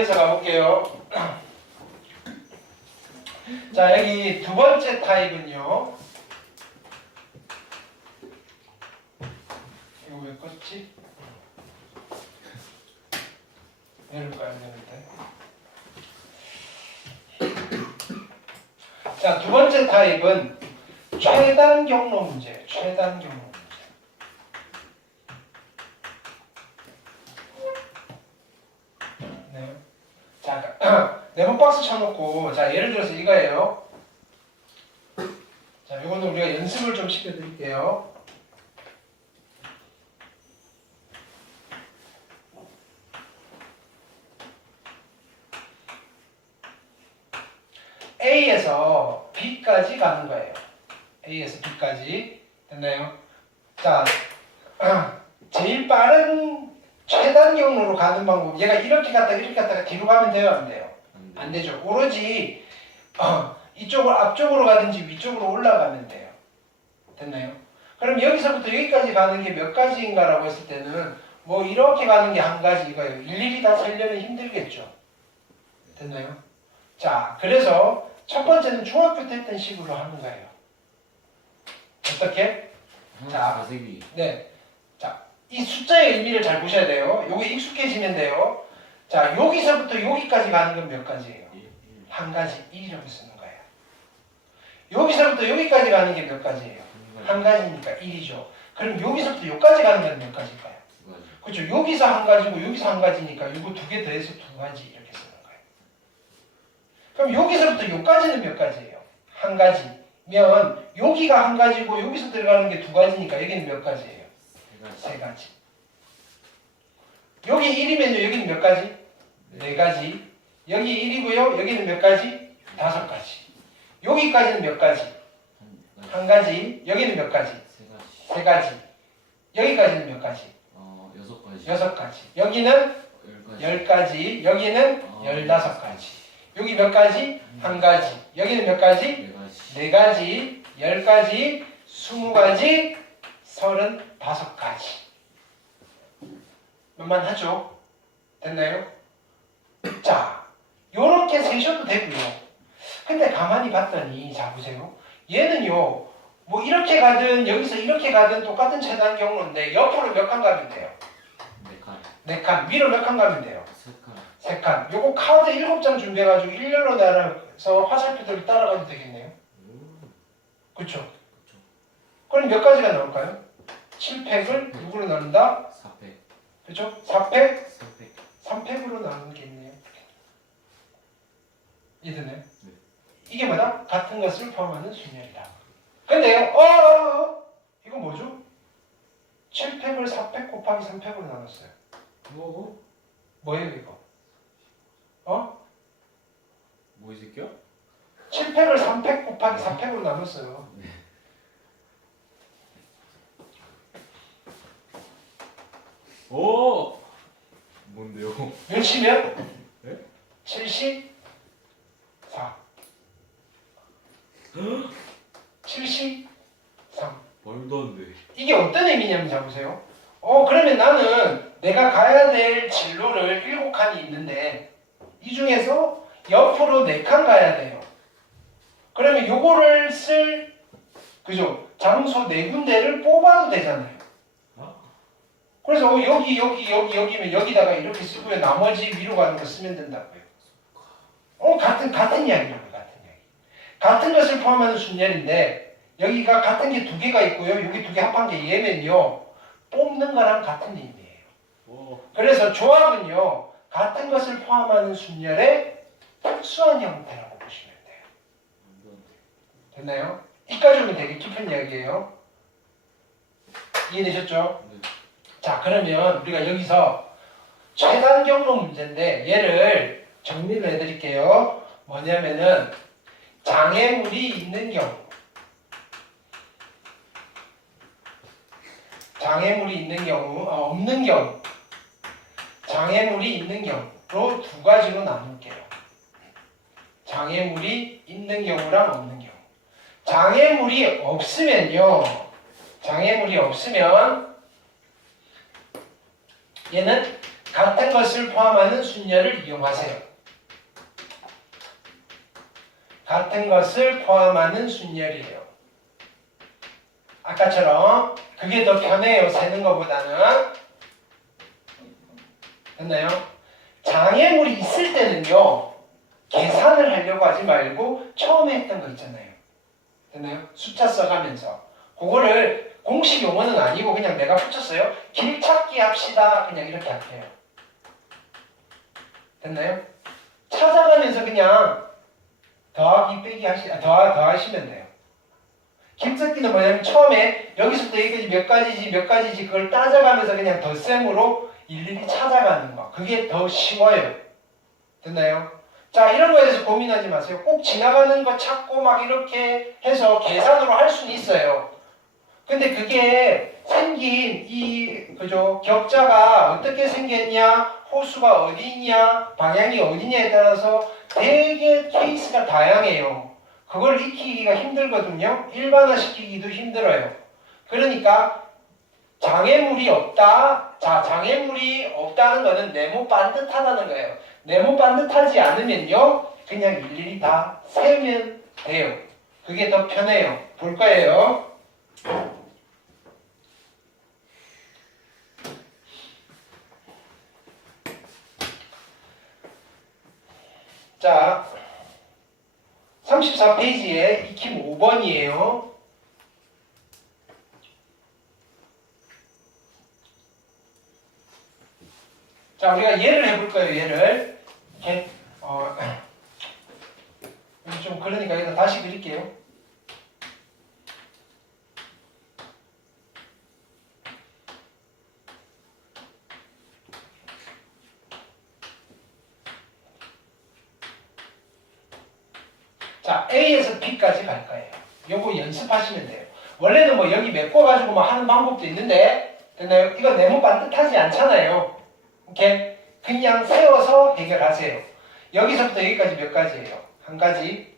이어서 가볼게요. 자, 여기 두 번째 타입은요. 이거 왜 껐지? 얘를 꺼야 되는데. 자, 두 번째 타입은 최단 경로 문제. 최단 경로 문제. 네. 자, 네모 박스 쳐놓고, 자, 예를 들어서 이거예요. 자, 이거는 우리가 연습을 좀 시켜드릴게요. A에서 B까지 가는 거예요. A에서 B까지. 됐나요? 자, 제일 빠른 최단 경로로 가는 방법. 얘가 이렇게 갔다가 이렇게 갔다가 뒤로 가면 돼요? 안 돼요? 안 되죠. 오로지 이쪽을 앞쪽으로 가든지 위쪽으로 올라가면 돼요. 됐나요? 그럼 여기서부터 여기까지 가는 게 몇 가지인가라고 했을 때는 뭐 이렇게 가는 게 한 가지 이거예요. 일일이 다 세려면 힘들겠죠. 됐나요? 자, 그래서 첫 번째는 중학교 때 했던 식으로 하는 거예요. 어떻게? 자, 네. 자, 이 숫자의 의미를 잘 보셔야 돼요. 요거 익숙해지면 돼요. 자, 여기서부터 여기까지 가는 건 몇 가지예요? 한 가지, 1이라고 쓰는 거예요. 여기서부터 여기까지 가는 게 몇 가지예요? 한 가지니까 1이죠. 그럼 여기서부터 여기까지 가는 건 몇 가지일까요? 그렇죠. 여기서 한 가지고 여기서 한 가지니까 이거 두 개 더해서 두 가지 이렇게 쓰는 거예요. 그럼 여기서부터 여기까지는 몇 가지예요? 한 가지면 여기가 한 가지고 여기서 들어가는 게 두 가지니까 여기는 몇 가지예요? 세 가지. 여기 1이면요 여기는 몇 가지? 네 가지. 여기 1이고요 여기는 몇 가지? 다섯 가지. 여기까지는 몇 가지? 한 가지. 여기는 몇 가지? 세 가지. 여기까지는 몇 가지? 여섯 가지. 여기는 10가지. 여기는 15가지. 여기 몇 가지? 한 가지. 여기는 몇 가지? 네 가지. 10가지. 20가지. 35가지. 만만하죠? 됐나요? 자, 요렇게 세셔도 되고요. 근데 가만히 봤더니 자 보세요. 얘는요. 뭐 이렇게 가든 여기서 이렇게 가든 똑같은 최단 경로인데 옆으로 몇 칸 가면 돼요? 네 칸. 위로 몇 칸 가면 돼요? 세 칸. 요거 카드 7장 준비해가지고 일렬로 나눠서 화살표들을 따라가도 되겠네요. 그쵸? 그럼 몇 가지가 나올까요? 7팩을 누구로 나눈다? 4팩. 그쵸? 4팩? 3팩으로 나누는 게 있네요. 이해되나요? 네. 이게 뭐다? 같은 것을 포함하는 순열이다. 근데요, 이거 뭐죠? 7팩을 4팩 곱하기 3팩으로 나눴어요. 뭐예요 이거? 뭐 이 새끼야? 7팩을 3팩 곱하기 4팩으로 나눴어요. 오! 뭔데요? 몇이면? 네? 74. 73. 말도 안 돼. 이게 어떤 의미냐면 자 보세요. 그러면 나는 내가 가야 될 진로를 7칸이 있는데 이 중에서 옆으로 4칸 가야 돼요. 그러면 요거를 쓸 그죠? 장소 4군데를 뽑아도 되잖아요. 그래서 여기면 여기다가 이렇게 쓰고요. 나머지 위로 가는 거 쓰면 된다고요. 같은 이야기라고요. 같은 이야기. 같은 것을 포함하는 순열인데 여기가 같은 게 2개가 있고요. 여기 2개 합한 게 얘면요. 뽑는 거랑 같은 의미예요. 그래서 조합은요. 같은 것을 포함하는 순열의 특수한 형태라고 보시면 돼요. 됐나요? 이까지 오면 되게 깊은 이야기예요. 이해되셨죠? 네. 자, 그러면 우리가 여기서 최단 경로 문제인데 얘를 정리를 해드릴게요. 뭐냐면은 장애물이 있는 경우, 장애물이 있는 경우, 없는 경우, 장애물이 있는 경우로 두 가지로 나눌게요. 장애물이 있는 경우랑 없는 경우. 장애물이 없으면요. 장애물이 없으면 얘는 같은 것을 포함하는 순열을 이용하세요. 같은 것을 포함하는 순열이에요. 아까처럼 그게 더 편해요. 세는 것보다는. 됐나요? 장애물이 있을 때는요. 계산을 하려고 하지 말고 처음에 했던 거 있잖아요. 됐나요? 숫자 써가면서. 그거를 공식 용어는 아니고 그냥 내가 붙였어요. 길찾기 합시다. 그냥 이렇게 할게요. 됐나요? 찾아가면서 그냥 더하기 빼기 더하시면 돼요. 길찾기는 뭐냐면 처음에 여기서부터 여기까지 몇 가지지 그걸 따져가면서 그냥 덧셈으로 일일이 찾아가는 거. 그게 더 쉬워요. 됐나요? 자, 이런 거에 대해서 고민하지 마세요. 꼭 지나가는 거 찾고 막 이렇게 해서 계산으로 할 수는 있어요. 근데 그게 생긴 그죠? 격자가 어떻게 생겼냐, 호수가 어디 있냐, 방향이 어디냐에 따라서 되게 케이스가 다양해요. 그걸 익히기가 힘들거든요. 일반화시키기도 힘들어요. 그러니까 장애물이 없다. 자, 장애물이 없다는 거는 네모 반듯하다는 거예요. 네모 반듯하지 않으면요. 그냥 일일이 다 세면 돼요. 그게 더 편해요. 볼 거예요. 자, 34페이지에 익힘 5번이에요. 자, 우리가 예를 해볼 거예요. 예를 이렇게 좀 그러니까 일단 다시 그릴게요. 자, A에서 B까지 갈 거예요. 요거 연습하시면 돼요. 원래는 뭐 여기 메꿔가지고 뭐 하는 방법도 있는데, 됐나요? 이거 네모 반듯하지 않잖아요. 이렇게 그냥 세워서 해결하세요. 여기서부터 여기까지 몇 가지예요? 한 가지,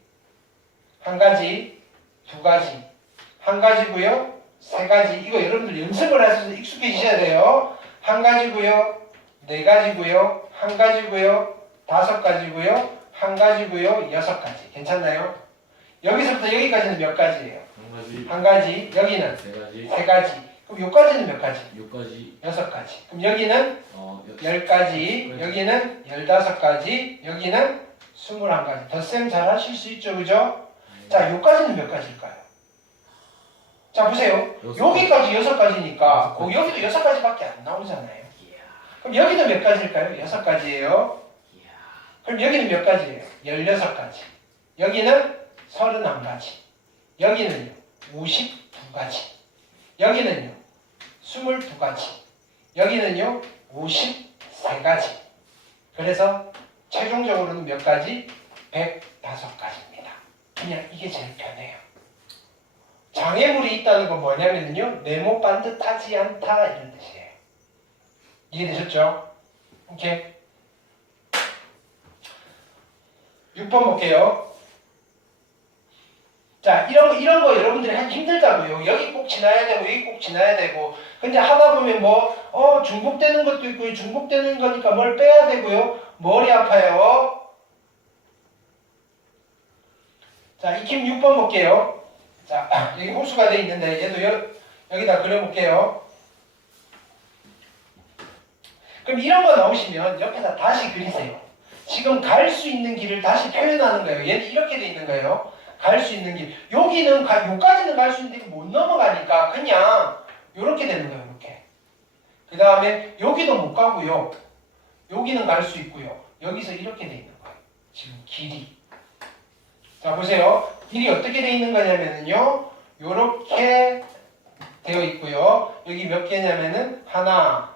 한 가지, 두 가지, 한 가지고요, 세 가지. 이거 여러분들 연습을 하셔서 익숙해지셔야 돼요. 한 가지고요, 네 가지고요, 한 가지고요, 다섯 가지고요, 한 가지고요, 여섯 가지. 괜찮나요? 여기서부터 여기까지는 몇 가지예요? 한 가지, 한 가지. 여기는 세 가지, 세 가지. 그럼 여기까지는 몇 가지? 6가지, 여섯 가지. 그럼 여기는 10가지, 여기는 15가지, 여기는 21가지. 덧셈 잘 하실 수 있죠, 그죠? 자, 여기까지는 몇 가지일까요? 자, 보세요. 여기까지 6가지니까 여기도 6가지밖에 안 나오잖아요. 그럼 여기는 몇 가지일까요? 6가지예요. 그럼 여기는 몇 가지예요? 16가지. 여기는 31가지. 여기는요, 52가지. 여기는요, 22가지. 여기는요, 53가지. 그래서 최종적으로는 몇 가지? 105가지입니다. 그냥 이게 제일 편해요. 장애물이 있다는 건 뭐냐면요, 네모 반듯하지 않다 이런 뜻이에요. 이해되셨죠? 오케이. 6번 볼게요. 자, 이런 거 여러분들이 하기 힘들다고요. 여기 꼭 지나야 되고, 여기 꼭 지나야 되고. 근데 하다 보면 중복되는 것도 있고, 중복되는 거니까 뭘 빼야 되고요. 머리 아파요. 자, 익힘 6번 볼게요. 자, 여기 호수가 돼 있는데, 얘도 여기다 그려볼게요. 그럼 이런 거 나오시면 옆에다 다시 그리세요. 지금 갈 수 있는 길을 다시 표현하는 거예요. 얘는 이렇게 돼 있는 거예요. 갈 수 있는 길. 여기는 요까지는 갈 수 있는데 못 넘어가니까 그냥 요렇게 되는 거예요. 이렇게. 그 다음에 여기도 못 가고요. 여기는 갈 수 있고요. 여기서 이렇게 돼 있는 거예요. 지금 길이. 자, 보세요. 길이 어떻게 돼 있는 거냐면요. 요렇게 되어 있고요. 여기 몇 개냐면은 하나,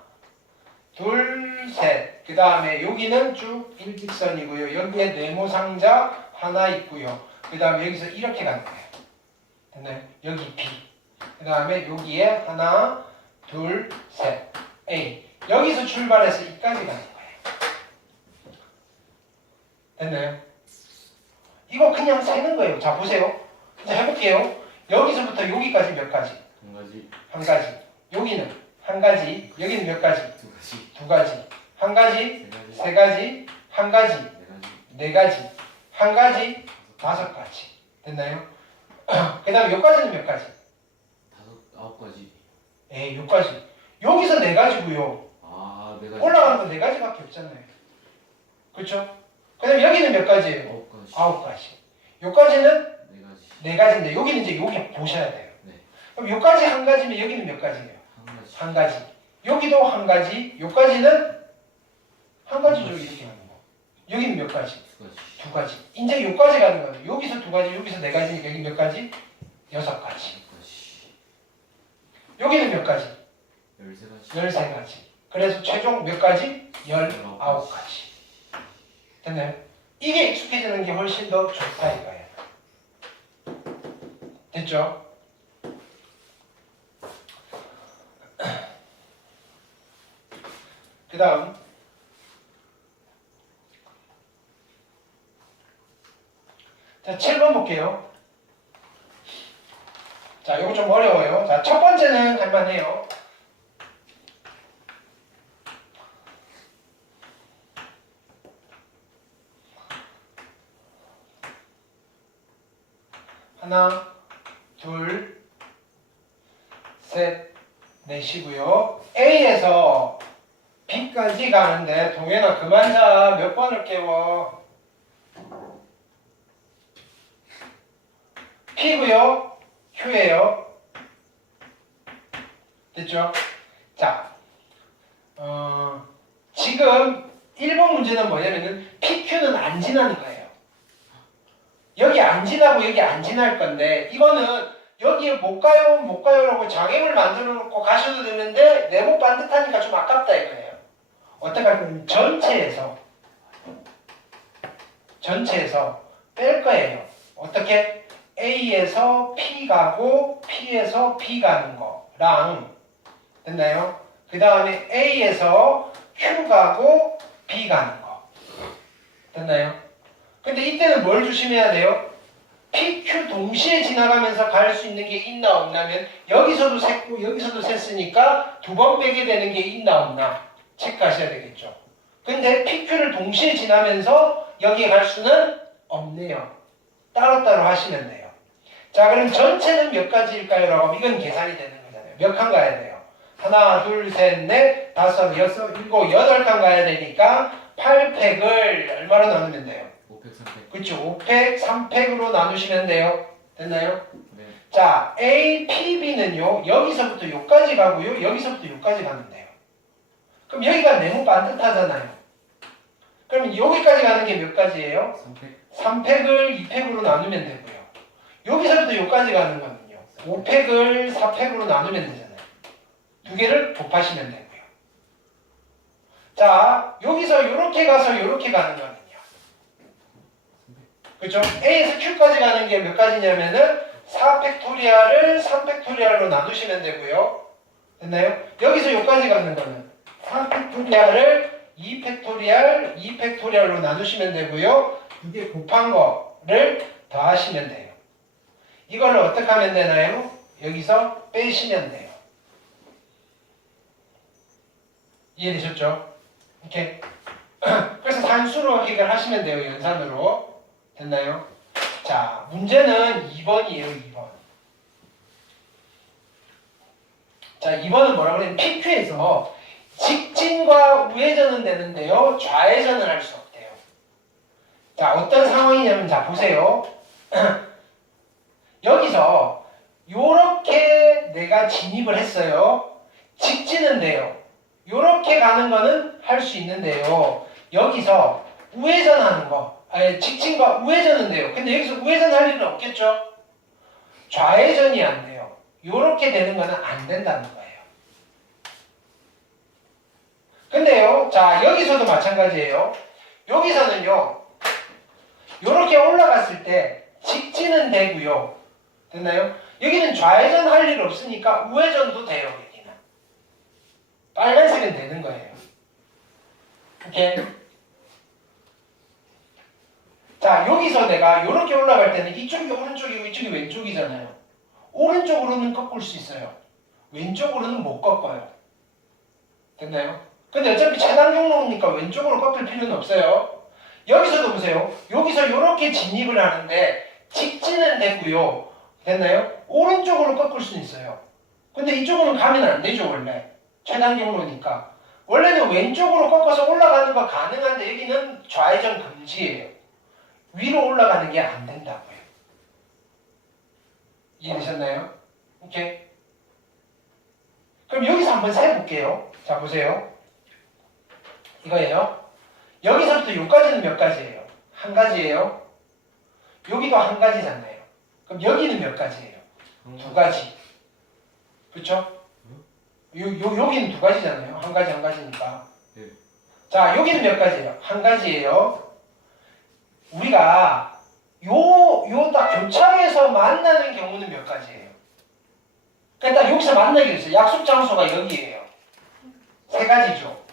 둘, 셋. 그 다음에 여기는 쭉 일직선이고요. 여기에 네모 상자 하나 있고요. 그 다음에 여기서 이렇게 가는 거예요. 됐나요? 여기 B. 그 다음에 여기에 하나, 둘, 셋. A. 여기서 출발해서 이까지 가는 거예요. 됐나요? 이거 그냥 세는 거예요. 자, 보세요. 이제 해볼게요. 여기서부터 여기까지 몇 가지? 한 가지, 한 가지. 여기는 한 가지. 여기는 몇 가지? 두 가지, 두 가지. 한 가지, 세 가지, 세 가지, 한 가지, 네 가지, 네 가지, 한 가지, 다섯 가지. 됐나요? 그 다음에 여기까지는 몇 가지? 아홉 가지. 에이, 여기까지. 여기서 네 가지고요. 아, 네 가지. 올라가는 건 네 가지밖에 없잖아요. 그렇죠? 그 다음에 여기는 몇 가지예요? 아홉 가지. 아홉 가지. 여기까지는 네 가지. 네 가지인데 여기는 이제 여기 보셔야 돼요. 네. 그럼 여기까지 한 가지면 여기는 몇 가지예요? 한 가지. 한 가지. 여기도 한 가지. 여기까지는 한 가지죠. 이렇게 하는 거. 여기는 몇 가지? 두 가지. 두 가지. 이제 여기까지 가는 거예요. 여기서 두 가지, 여기서 네 가지니까 여기 몇 가지? 여섯 가지. 두 가지. 여기는 몇 가지? 13가지. 열세 가지. 그래서 최종 몇 가지? 19가지. 됐나요? 이게 익숙해지는 게 훨씬 더 좋다 이거예요. 됐죠? 그 다음 자 7번 볼게요. 자 이거 좀 어려워요. 자 첫 번째는 할만해요. 하나, 둘, 셋, 넷이고요. A에서 B까지 가는데 동현아 그만 자. 몇 번을 깨워. P고요. Q예요. 됐죠? 자, 지금 1번 문제는 뭐냐면은 PQ는 안 지나는 거예요. 여기 안 지나고 여기 안 지날 건데 이거는 여기에 못 가요 못 가요라고 장애물 만들어 놓고 가셔도 되는데 네모 반듯하니까 좀 아깝다 이거예요. 어떻게 할 거냐면 전체에서 뺄 거예요. 어떻게? A에서 P 가고 P에서 B 가는 거랑 됐나요? 그 다음에 A에서 Q 가고 B 가는 거 됐나요? 근데 이때는 뭘 조심해야 돼요? PQ 동시에 지나가면서 갈 수 있는 게 있나 없나면 여기서도 셌고 여기서도 셌으니까 두 번 빼게 되는 게 있나 없나 체크하셔야 되겠죠. 근데 PQ를 동시에 지나면서 여기에 갈 수는 없네요. 따로따로 하시면 돼요. 자 그럼 전체는 몇 가지일까요? 라고 하면 이건 계산이 되는 거잖아요. 몇 칸 가야 돼요? 하나, 둘, 셋, 넷, 다섯, 여섯, 일곱, 여덟 칸 가야 되니까 8팩을 얼마로 나누면 돼요? 5팩, 3팩. 그렇죠. 5팩, 3팩으로 나누시면 돼요. 됐나요? 네. 자, A, P, B는요. 여기서부터 여기까지 가고요. 여기서부터 여기까지 가면 돼요. 그럼 여기가 네모 반듯하잖아요. 그러면 여기까지 가는 게 몇 가지예요? 3팩. 3팩을 2팩으로 나누면 되고요. 여기서부터 여기까지 가는 거는요. 5팩을 4팩으로 나누면 되잖아요. 두 개를 곱하시면 되고요. 자, 여기서 이렇게 가서 이렇게 가는 거는요. 그렇죠? A에서 Q까지 가는 게 몇 가지냐면은 4팩토리얼을 3팩토리얼로 나누시면 되고요. 됐나요? 여기서 여기까지 가는 거는 4팩토리얼을 2팩토리얼, 2팩토리얼로 나누시면 되고요. 두 개 곱한 거를 더하시면 돼요. 이걸 어떻게 하면 되나요? 여기서 빼시면 돼요. 이해되셨죠? 이렇게 그래서 산수로 해결 하시면 돼요. 연산으로. 됐나요? 자, 문제는 2번이에요. 2번. 자, 2번은 뭐라고 그러냐면 PQ에서 직진과 우회전은 되는데요. 좌회전을 할 수 없대요. 자, 어떤 상황이냐면 자, 보세요. 여기서 요렇게 내가 진입을 했어요. 직진은 돼요. 요렇게 가는 거는 할 수 있는데요. 여기서 우회전하는 거, 아니 직진과 우회전은 돼요. 근데 여기서 우회전할 일은 없겠죠? 좌회전이 안 돼요. 요렇게 되는 거는 안 된다는 거예요. 근데요, 자 여기서도 마찬가지예요. 여기서는요, 요렇게 올라갔을 때 직진은 되고요. 됐나요? 여기는 좌회전 할 일 없으니까 우회전도 돼요. 여기는 빨간색은 되는 거예요. 오케이. 자, 여기서 내가 이렇게 올라갈 때는 이쪽이 오른쪽이고 이쪽이 왼쪽이잖아요. 오른쪽으로는 꺾을 수 있어요. 왼쪽으로는 못 꺾어요. 됐나요? 근데 어차피 최단 경로니까 왼쪽으로 꺾을 필요는 없어요. 여기서도 보세요. 여기서 이렇게 진입을 하는데 직진은 되고요. 됐나요? 오른쪽으로 꺾을 수는 있어요. 근데 이쪽으로는 가면 안 되죠, 원래. 최단 경로니까. 원래는 왼쪽으로 꺾어서 올라가는 거 가능한데 여기는 좌회전 금지예요. 위로 올라가는 게 안 된다고요. 이해되셨나요? 오케이. 그럼 여기서 한번 세볼게요. 자, 보세요. 이거예요. 여기서부터 여기까지는 몇 가지예요? 한 가지예요. 여기도 한 가지잖아요. 그럼 여기는 몇 가지예요? 두 가지. 그렇죠? 여기는 두 가지잖아요. 한 가지 한 가지니까. 네. 자, 여기는 몇 가지예요? 한 가지예요. 우리가 요 딱 교차로에서 만나는 경우는 몇 가지예요? 그러니까 딱 여기서 만나기로 했어요. 약속 장소가 여기예요. 세 가지죠.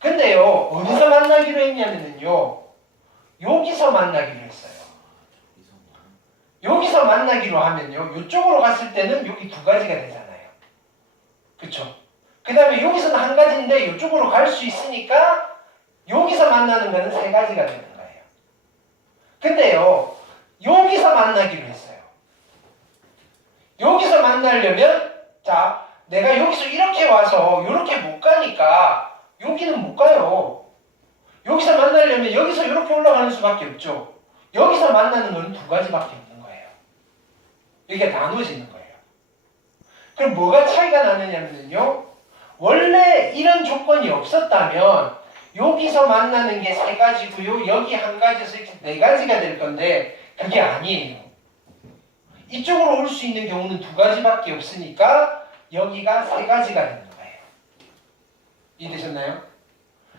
근데요, 어디서 만나기로 했냐면요, 여기서 만나기로 했어요. 여기서 만나기로 하면요, 이쪽으로 갔을 때는 여기 두 가지가 되잖아요. 그쵸? 그 다음에 여기서는 한 가지인데 이쪽으로 갈 수 있으니까 여기서 만나는 거는 세 가지가 되는 거예요. 근데요, 여기서 만나기로 했어요. 여기서 만나려면, 자, 내가 여기서 이렇게 와서 이렇게 못 가니까 여기는 못 가요. 여기서 만나려면 여기서 이렇게 올라가는 수밖에 없죠. 여기서 만나는 거는 두 가지밖에 없는 거예요. 이게 나눠지는 거예요. 그럼 뭐가 차이가 나느냐면요, 원래 이런 조건이 없었다면 여기서 만나는 게 세 가지고요, 여기 한 가지에서 이렇게 네 가지가 될 건데 그게 아니에요. 이쪽으로 올 수 있는 경우는 두 가지밖에 없으니까 여기가 세 가지가 되는 거예요. 이해되셨나요?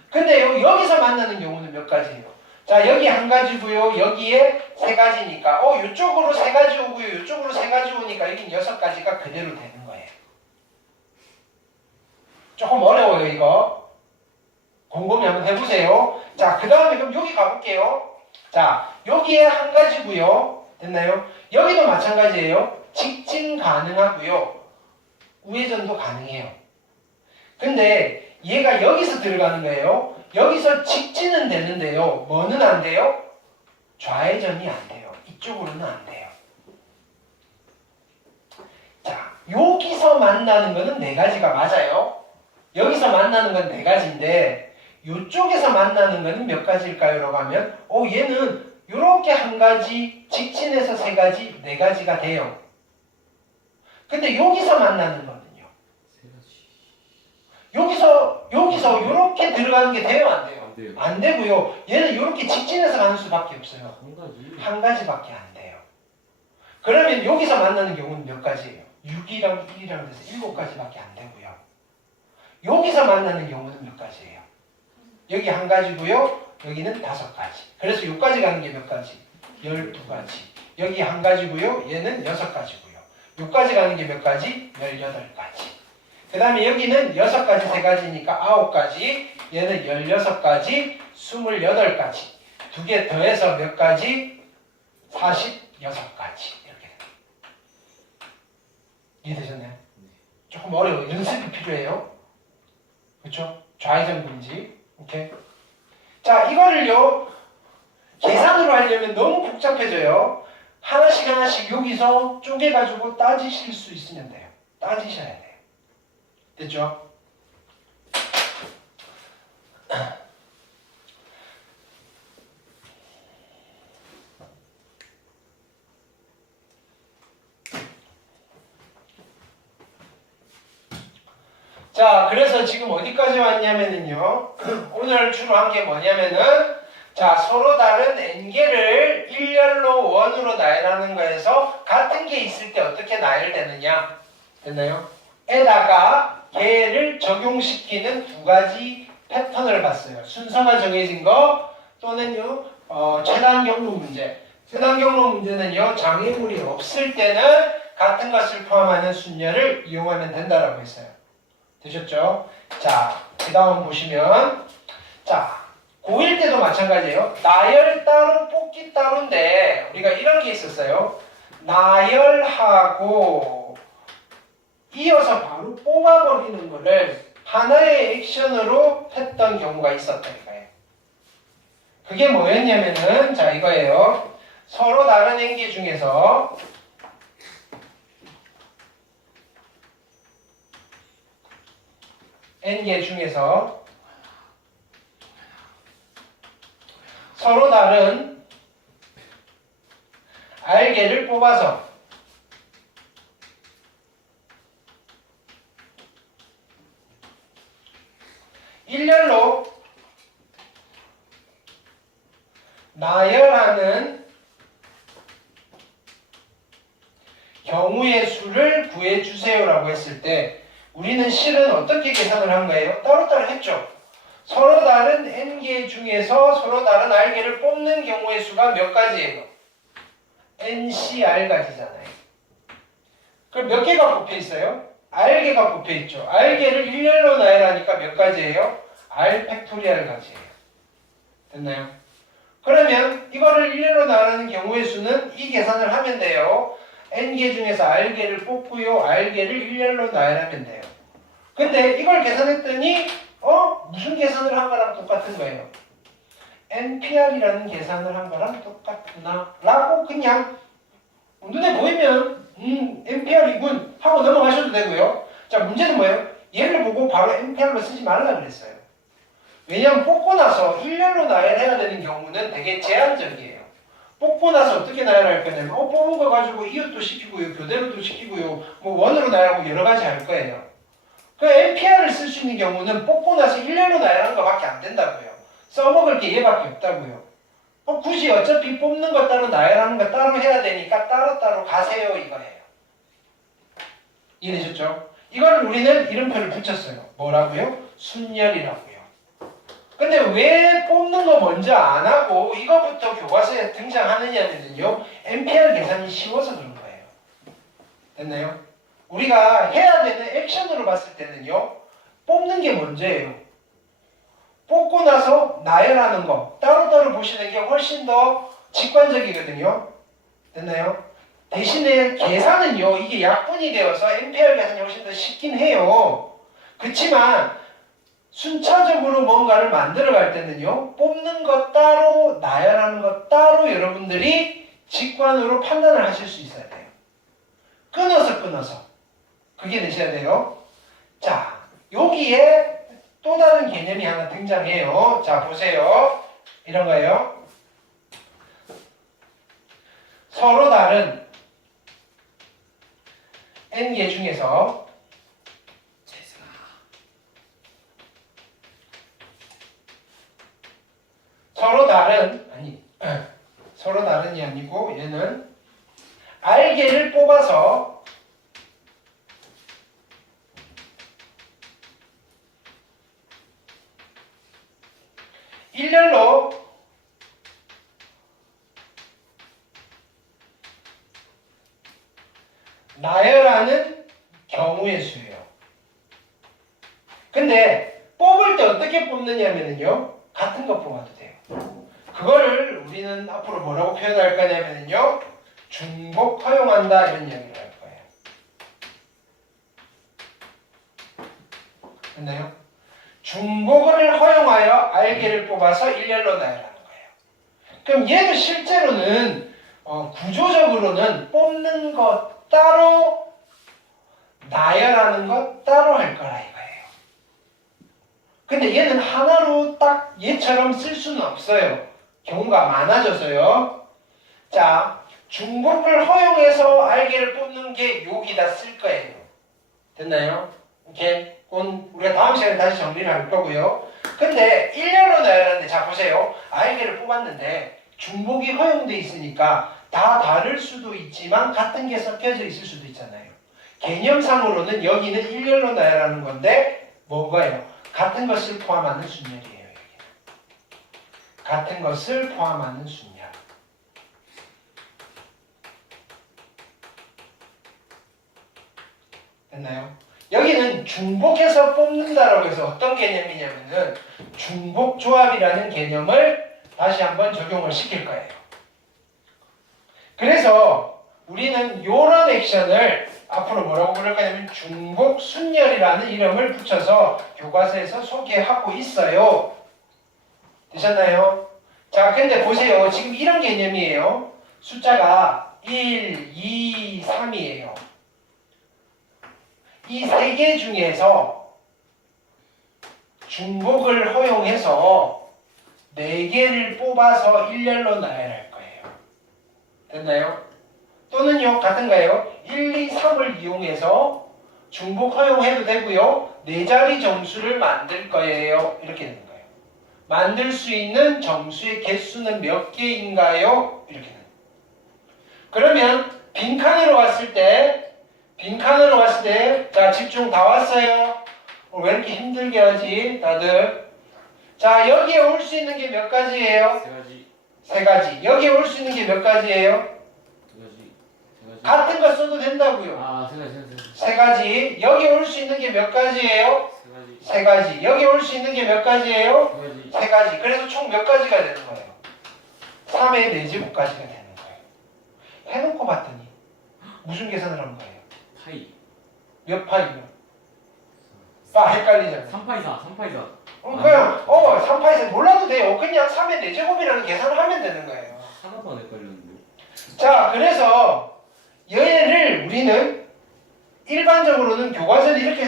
근데요, 여기서 만나는 경우는 몇 가지예요? 자, 여기 한 가지고요, 여기에 세 가지니까 이쪽으로 세 가지 오고요, 이쪽으로 세 가지 오니까 여긴 여섯 가지가 그대로 되는 거예요. 조금 어려워요, 이거. 곰곰이 한번 해보세요. 자, 그 다음에 그럼 여기 가볼게요. 자, 여기에 한 가지고요. 됐나요? 여기도 마찬가지예요. 직진 가능하고요, 우회전도 가능해요. 근데 얘가 여기서 들어가는 거예요. 여기서 직진은 되는데요, 뭐는 안 돼요? 좌회전이 안 돼요. 이쪽으로는 안 돼요. 자, 여기서 만나는 거는 네 가지가 맞아요. 여기서 만나는 건 네 가지인데 이쪽에서 만나는 거는 몇 가지일까요? 라고 하면 얘는 이렇게 한 가지, 직진해서 세 가지, 네 가지가 돼요. 근데 여기서 만나는 거는요, 세 가지. 여기서 이렇게 들어가는 게 돼요, 안 돼요? 안 돼요. 안 되고요. 얘는 이렇게 직진해서 가는 수밖에 없어요. 한 가지. 한 가지밖에 안 돼요. 그러면 여기서 만나는 경우는 몇 가지예요? 6이랑 1이랑 돼서 7가지밖에 안 되고요. 여기서 만나는 경우는 몇 가지예요? 여기 한 가지고요, 여기는 5가지. 그래서 여기까지 가는 게 몇 가지? 12가지. 여기 한 가지고요, 얘는 6가지고요. 여기까지 가는 게 몇 가지? 18가지. 그 다음에 여기는 6가지, 3가지니까 9가지. 얘는 16가지, 28가지. 두 개 더해서 몇 가지? 46가지. 이렇게. 이해되셨나요? 네. 조금 어려워요. 연습이 필요해요. 그렇죠? 좌회전 금지. 오케이. 자, 이거를요, 계산으로 하려면 너무 복잡해져요. 하나씩 하나씩 여기서 쪼개가지고 따지실 수 있으면 돼요. 따지셔야 돼요. 됐죠? 자, 그래서 지금 어디까지 왔냐면은요, 오늘 주로 한 게 뭐냐면은, 자, 서로 다른 n개를 일렬로 원으로 나열하는 거에서 같은 게 있을 때 어떻게 나열되느냐. 됐나요? 에다가 개를 적용시키는 두 가지 패턴을 봤어요. 순서가 정해진 거 또는요, 최단 경로 문제. 최단 경로 문제는요, 장애물이 없을 때는 같은 것을 포함하는 순열을 이용하면 된다라고 했어요. 되셨죠? 자, 그 다음 보시면, 자, 고1 때도 마찬가지예요. 나열 따로 뽑기 따로인데 우리가 이런 게 있었어요. 나열하고 이어서 바로 뽑아버리는 거를 하나의 액션으로 했던 경우가 있었다 이거예요. 그게 뭐였냐면은 자 이거예요. 서로 다른 행계 중에서 n개 중에서 서로 다른 r개를 뽑아서 일렬로 나열하는 경우의 수를 구해주세요라고 했을 때 우리는 실은 어떻게 계산을 한 거예요? 따로따로 했죠. 서로 다른 n개 중에서 서로 다른 r개를 뽑는 경우의 수가 몇 가지예요? ncr가지잖아요. 그럼 몇 개가 뽑혀 있어요? r개가 뽑혀 있죠. r개를 일렬로 나열하니까 몇 가지예요? r 팩토리얼 가지예요. 됐나요? 그러면 이거를 일렬로 나열하는 경우의 수는 이 계산을 하면 돼요. n개 중에서 r개를 뽑고요. r개를 일렬로 나열하면 돼요. 근데 이걸 계산했더니 무슨 계산을 한 거랑 똑같은 거예요. npr이라는 계산을 한 거랑 똑같구나 라고 그냥 눈에 보이면 npr이군 하고 넘어가셔도 되고요. 자 문제는 뭐예요? 얘를 보고 바로 npr로 쓰지 말라 그랬어요. 왜냐하면 뽑고 나서 일렬로 나열해야 되는 경우는 되게 제한적이에요. 뽑고 나서 어떻게 나열할 거냐면 뽑은 거 가지고 이웃도 시키고요. 교대로도 시키고요. 뭐 원으로 나열하고 여러 가지 할 거예요. 그 npr을 쓸 수 있는 경우는 뽑고 나서 일렬로 나열하는 거밖에 안 된다고요. 써먹을 게 얘밖에 없다고요. 굳이 어차피 뽑는 거 따로 나열하는 거 따로 해야 되니까 따로따로 가세요 이거예요. 이해되셨죠? 이걸 우리는 이름표를 붙였어요. 뭐라고요? 순열이라고요. 근데 왜 뽑는 거 먼저 안 하고 이거부터 교과서에 등장하느냐면요. NPR 계산이 쉬워서 그런 거예요. 됐나요? 우리가 해야 되는 액션으로 봤을 때는요. 뽑는 게 먼저예요. 뽑고 나서 나열하는 거 따로따로 보시는 게 훨씬 더 직관적이거든요. 됐나요? 대신에 계산은요. 이게 약분이 되어서 NPR 계산이 훨씬 더 쉽긴 해요. 그렇지만 순차적으로 뭔가를 만들어 갈 때는요. 뽑는 것 따로 나열하는 것 따로 여러분들이 직관으로 판단을 하실 수 있어야 돼요. 끊어서 그게 되셔야 돼요. 자 여기에 또 다른 개념이 하나 등장해요. 자 보세요. 이런 거예요. 서로 다른 n개 중에서 서로 다른이 아니고 얘는 r개를 뽑아서 일렬로 나열하는 경우의 수예요. 근데 뽑을 때 어떻게 뽑느냐면요. 같은 거 뽑아도 돼요. 그거를 우리는 앞으로 뭐라고 표현할 거냐면요. 중복 허용한다 이런 이야기를 할 거예요. 됐나요? 중복을 허용하여 r개를 뽑아서 일렬로 나열하는 거예요. 그럼 얘도 실제로는 구조적으로는 뽑는 것 따로 나열하는 것 따로 할 거라 이거예요. 근데 얘는 하나로 딱 얘처럼 쓸 수는 없어요. 경우가 많아져서요. 자, 중복을 허용해서 r개를 뽑는 게 여기다 쓸 거예요. 됐나요? 오케이. 그건 우리가 다음 시간에 다시 정리를 할 거고요. 근데 일렬로 나열하는데 자 보세요. r개를 뽑았는데 중복이 허용돼 있으니까 다 다를 수도 있지만 같은 게 섞여져 있을 수도 있잖아요. 개념상으로는 여기는 일렬로 나열하는 건데 뭔가요? 같은 것을 포함하는 순열이에요. 여기는. 같은 것을 포함하는 순열. 됐나요? 여기는 중복해서 뽑는다라고 해서 어떤 개념이냐면은 중복조합이라는 개념을 다시 한번 적용을 시킬 거예요. 그래서 우리는 요런 액션을 앞으로 뭐라고 부를 거냐면 중복 순열이라는 이름을 붙여서 교과서에서 소개하고 있어요. 되셨나요? 자, 근데 보세요. 지금 이런 개념이에요. 숫자가 1, 2, 3이에요. 이 세 개 중에서 중복을 허용해서 4개를 뽑아서 일렬로 나열할 거예요. 됐나요? 또는요, 같은가요? 1, 2, 3을 이용해서 중복 허용해도 되고요. 4자리 정수를 만들 거예요. 이렇게 되는 거예요. 만들 수 있는 정수의 개수는 몇 개인가요? 이렇게 되는 거예요. 그러면 빈칸으로 갔을 때 자, 집중 다 왔어요? 왜 이렇게 힘들게 하지? 다들. 자, 여기에 올 수 있는 게 몇 가지예요? 세 가지. 세 가지. 여기에 올 수 있는 게 몇 가지예요? 두 가지. 세 가지. 같은 거 써도 된다고요. 아, 세 가지. 세 가지. 세 가지. 여기 올 수 있는 게 몇 가지예요? 세 가지. 세 가지. 여기 올 수 있는 게 몇 가지예요? 세 가지. 세 가지. 그래서 총 몇 가지가 되는 거예요? 3의 4제곱까지가 되는 거예요. 해놓고 봤더니 무슨 계산을 한 거예요? 파이. 몇 파이면? 헷갈리잖아요. 3파이 4. 3파이 4. 그냥 3파이에서 몰라도 돼요. 그냥 3의 4제곱이라는 계산을 하면 되는 거예요. 하나도 안 헷갈렸는데. 자, 그래서 얘를 우리는 일반적으로는 교과서는 이렇게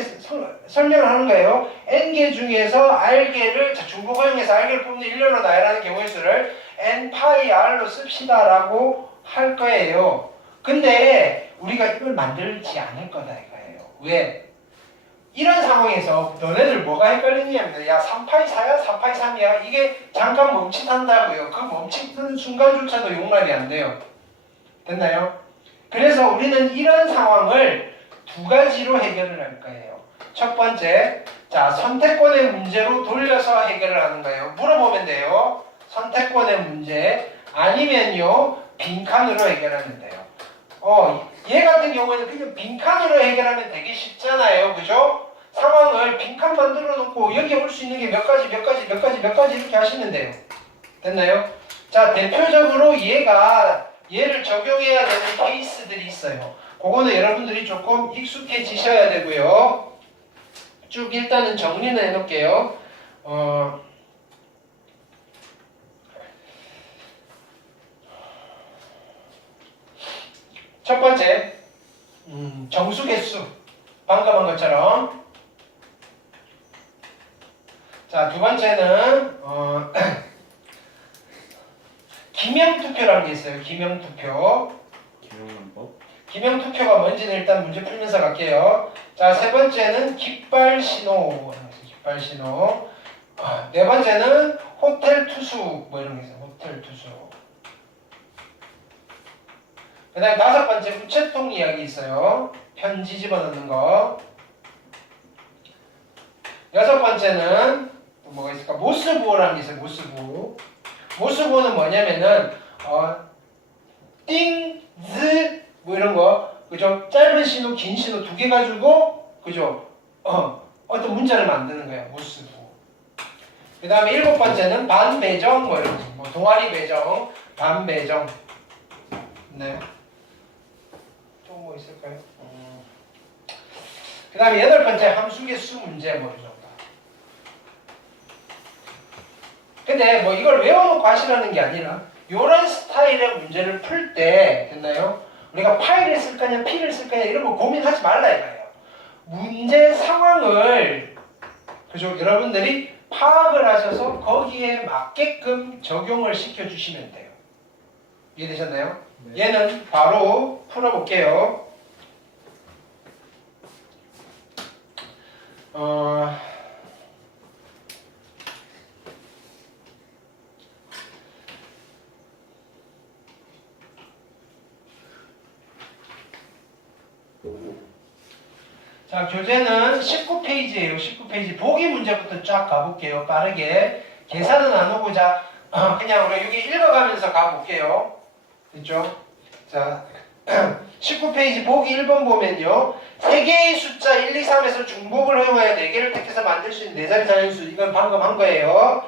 설명을 하는 거예요. n개 중에서 r개를 중복 허용해서 r개를 뽑는 일렬로 나열하는 경우의 수를 n 파이 r로 씁시다라고 할 거예요. 근데 우리가 이걸 만들지 않을 거다 이거예요. 왜? 이런 상황에서 너네들 뭐가 헷갈리냐면 야 3파이 4야 4파이 3이야 이게 잠깐 멈칫한다고요. 그 멈칫하는 순간조차도 용납이 안 돼요. 됐나요? 그래서 우리는 이런 상황을 두 가지로 해결을 할 거예요. 첫 번째, 자 선택권의 문제로 돌려서 해결을 하는 거예요. 물어보면 돼요. 선택권의 문제 아니면요 빈칸으로 해결하면 돼요. 얘 같은 경우에는 그냥 빈칸으로 해결하면 되게 쉽잖아요. 그죠? 상황을 빈칸 만들어 놓고 여기 올 수 있는 게 몇 가지 이렇게 하시면 돼요. 됐나요? 자, 대표적으로 얘를 적용해야 되는 케이스들이 있어요. 그거는 여러분들이 조금 익숙해지셔야 되고요. 쭉 일단은 정리는 해놓을게요. 첫 번째, 정수 개수. 방금 한 것처럼. 자, 두 번째는, 기명투표라는 게 있어요. 기명투표. 기명문법. 기명투표가 뭔지는 일단 문제 풀면서 갈게요. 자, 세 번째는 깃발신호. 깃발신호. 네 번째는 호텔투수. 뭐 이런 게 있어요. 호텔투수. 그 다음에 다섯 번째 우체통 이야기 있어요. 편지 집어넣는 거. 여섯 번째는 또 뭐가 있을까? 모스부호라는 게 있어요. 모스부호. 모스부호는 뭐냐면은 띵, 즈, 뭐 이런 거, 그죠? 짧은 신호, 긴 신호 두 개 가지고, 그죠? 어떤 문자를 만드는 거예요. 모스부호. 그 다음에 일곱 번째는 반배정, 뭐 이런 거, 뭐 동아리 배정, 반배정. 네. 또 뭐 있을까요? 그 다음에 여덟 번째 함수계수 문제 뭐 이 정도. 근데 뭐 이걸 외워놓고 하시라는 게 아니라 이런 스타일의 문제를 풀 때 됐나요? 우리가 파이를 쓸 거냐 P를 쓸 거냐 이런 거 고민하지 말라 이거예요. 문제 상황을 그죠? 여러분들이 파악을 하셔서 거기에 맞게끔 적용을 시켜주시면 돼요. 이해되셨나요? 네. 얘는 바로 풀어볼게요. 자, 교재는 19페이지예요. 19페이지. 보기 문제부터 쫙 가볼게요. 빠르게. 계산은 안 오고 그냥 우리가 여기 읽어가면서 가볼게요. 됐죠? 자, 19페이지 보기 1번 보면요. 3개의 숫자 1, 2, 3에서 중복을 허용하여 4개를 택해서 만들 수 있는 4자리 자연수. 이건 방금 한 거예요.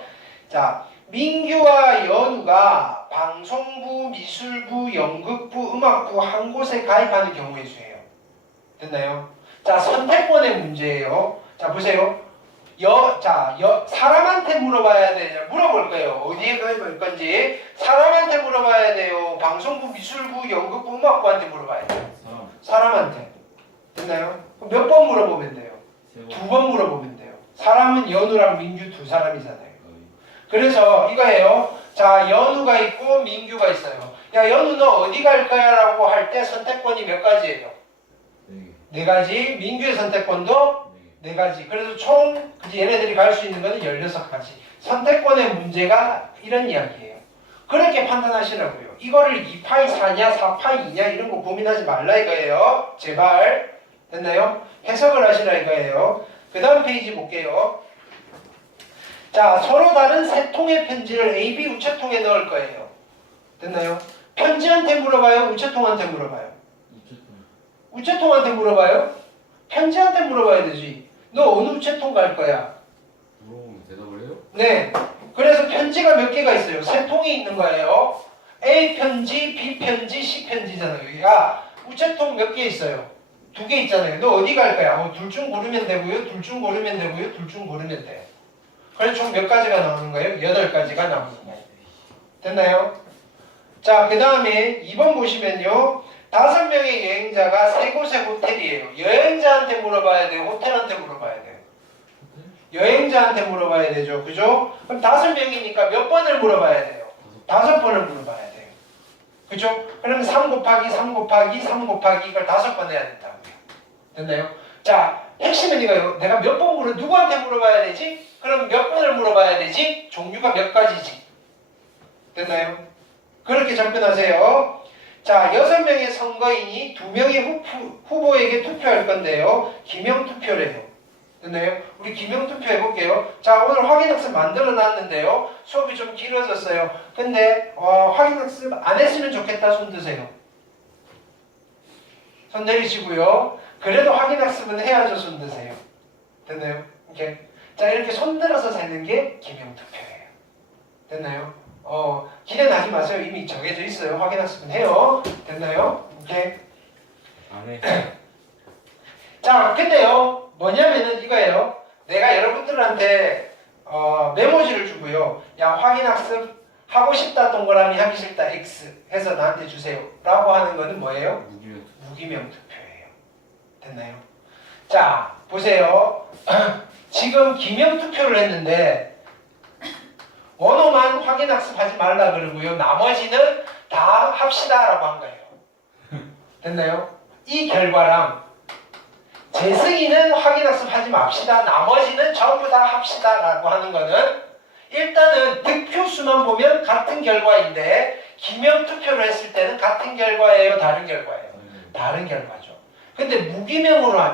자, 민규와 연우가 방송부, 미술부, 연극부, 음악부 한 곳에 가입하는 경우의 수예요. 됐나요? 자, 선택권의 문제예요. 자, 보세요. 사람한테 물어봐야 되냐? 물어볼 거예요. 어디에 가입할 건지. 사람한테 물어봐야 돼요. 방송부, 미술부, 연극부, 음악부한테 물어봐야 돼요. 사람한테. 됐나요? 몇 번 물어보면 돼요? 2번 물어보면 돼요. 사람은 연우랑 민규 두 사람이잖아요. 그래서 이거예요. 자, 연우가 있고 민규가 있어요. 야, 연우 너 어디 갈 거야? 라고 할 때 선택권이 몇 가지예요? 네 가지. 민규의 선택권도 네 가지. 그래서 총 얘네들이 갈 수 있는 거는 16가지. 선택권의 문제가 이런 이야기예요. 그렇게 판단하시라고요. 이거를 2파이 4냐 4파이 2냐 이런 거 고민하지 말라 이거예요. 제발. 됐나요? 해석을 하시라 이거예요. 그 다음 페이지 볼게요. 자, 서로 다른 세 통의 편지를 A, B 우체통에 넣을 거예요. 됐나요? 편지한테 물어봐요? 우체통한테 물어봐요? 우체통한테 물어봐요? 편지한테 물어봐야 되지. 너 어느 우체통 갈 거야? 물어보면 대답을 해요? 네. 그래서 편지가 몇 개가 있어요? 세 통이 있는 거예요. A 편지, B 편지, C 편지잖아요. 야, 우체통 몇 개 있어요? 2개 있잖아요. 너 어디 갈 거야? 둘 중 고르면 되고요. 둘 중 고르면 되고요. 둘 중 고르면 돼요. 그래서 총 몇 가지가 나오는 거예요? 8가지가 나오는 거예요. 됐나요? 자, 그 다음에 2번 보시면요. 5명의 여행자가 3곳의 호텔이에요. 여행자한테 물어봐야 돼요? 호텔한테 물어봐야 돼요? 여행자한테 물어봐야 되죠. 그죠? 그럼 5명이니까 몇 번을 물어봐야 돼요? 5번을 물어봐야 돼요. 그죠? 그러면 3 곱하기 3 곱하기 3 곱하기 이걸 5번 해야 된다고요. 됐나요? 자, 핵심은 이거예요. 내가 몇 번 누구한테 물어봐야 되지? 그럼 몇 번을 물어봐야 되지? 종류가 몇 가지지? 됐나요? 그렇게 접근하세요. 자, 6명의 선거인이 2명의 후보에게 투표할 건데요. 기명투표래요. 됐나요? 우리 기명투표 해볼게요. 자, 오늘 확인학습 만들어 놨는데요. 수업이 좀 길어졌어요. 근데 확인학습 안 했으면 좋겠다 손 드세요. 손 내리시고요. 그래도 확인학습은 해야죠 손 드세요. 됐나요? 이렇게. 자, 이렇게 손 들어서 세는 게 기명투표예요. 됐나요? 기대는 하지 마세요. 이미 정해져 있어요. 확인학습은 해요. 됐나요? 이렇게. 안 해. 자, 근데요. 뭐냐면은 이거예요. 내가 여러분들한테 메모지를 주고요. 야, 확인학습 하고 싶다 동그라미 하기 싫다 X 해서 나한테 주세요. 라고 하는 거는 뭐예요? 무기명 투표예요. 됐나요? 자, 보세요. 지금 기명 투표를 했는데 원어만 확인학습 하지 말라 그러고요. 나머지는 다 합시다 라고 한 거예요. 됐나요? 이 결과랑 재승이는 확인학습 하지 맙시다. 나머지는 전부 다 합시다 라고 하는 거는 일단은 득표수만 보면 같은 결과인데 기명투표를 했을 때는 같은 결과예요? 다른 결과예요? 다른 결과죠. 근데 무기명으로 하면